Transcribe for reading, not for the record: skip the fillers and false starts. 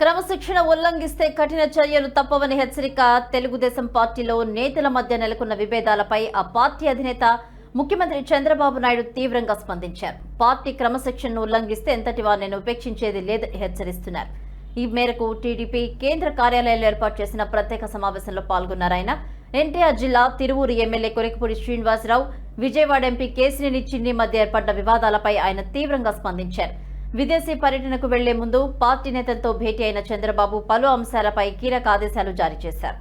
క్రమశిక్షణ ఉల్లంఘిస్తే కఠిన చర్యలు తప్పవని హెచ్చరిక. తెలుగుదేశం పార్టీలో నేతల మధ్య నెలకొన్న విభేదాలపై ఆ పార్టీ అధినేత ముఖ్యమంత్రి చంద్రబాబు నాయుడు తీవ్రంగా స్పందించారు. పార్టీ క్రమశిక్షణను ఉల్లంఘిస్తే ఎంతటి వారిని ఉపేక్షించేది లేదని హెచ్చరిస్తున్నారు. ఈ మేరకు టీడీపీ కేంద్ర కార్యాలయంలో ఏర్పాటు చేసిన ప్రత్యేక సమావేశంలో పాల్గొన్నారు ఆయన. ఎన్టీఆర్ జిల్లా తిరువూరు ఎమ్మెల్యే కొరికపూడి శ్రీనివాసరావు, విజయవాడ ఎంపీ కేశినేని చిన్ని మధ్య ఏర్పడ్డ వివాదాలపై ఆయన తీవ్రంగా స్పందించారు. విదేశీ పర్యటనకు వెళ్లే ముందు పార్టీ నేతలతో భేటీ అయిన చంద్రబాబు పలు అంశాలపై కీలక ఆదేశాలు జారీ చేశారు.